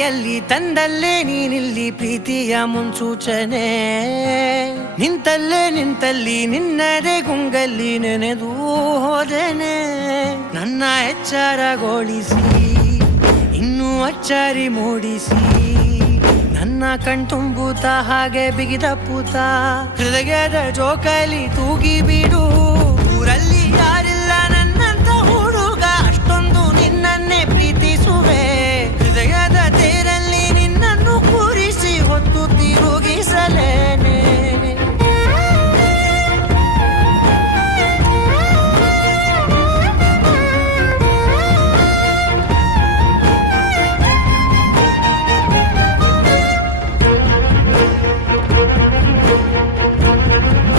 ಕೈಯಲ್ಲಿ ತಂದಲ್ಲೇ ನೀನಿಲ್ಲಿ ಪ್ರೀತಿಯ ಮುನ್ಸೂಚನೆ ನಿಂತಲ್ಲಿ ನಿನ್ನದೇ ಗುಂಗಲ್ಲಿ ನೆನೆದು ಹೋದೆನೆ ನನ್ನ ಎಚ್ಚರಗೊಳಿಸಿ ಇನ್ನೂ ಅಚ್ಚರಿ ಮೂಡಿಸಿ ನನ್ನ ಕಣ್ತುಂಬುತ್ತ ಹಾಗೆ ಬಿಗಿದ ಪೂತ ಹೃದಯದ ಜೋಕಾಲಿ ತೂಗಿ ಬಿಡು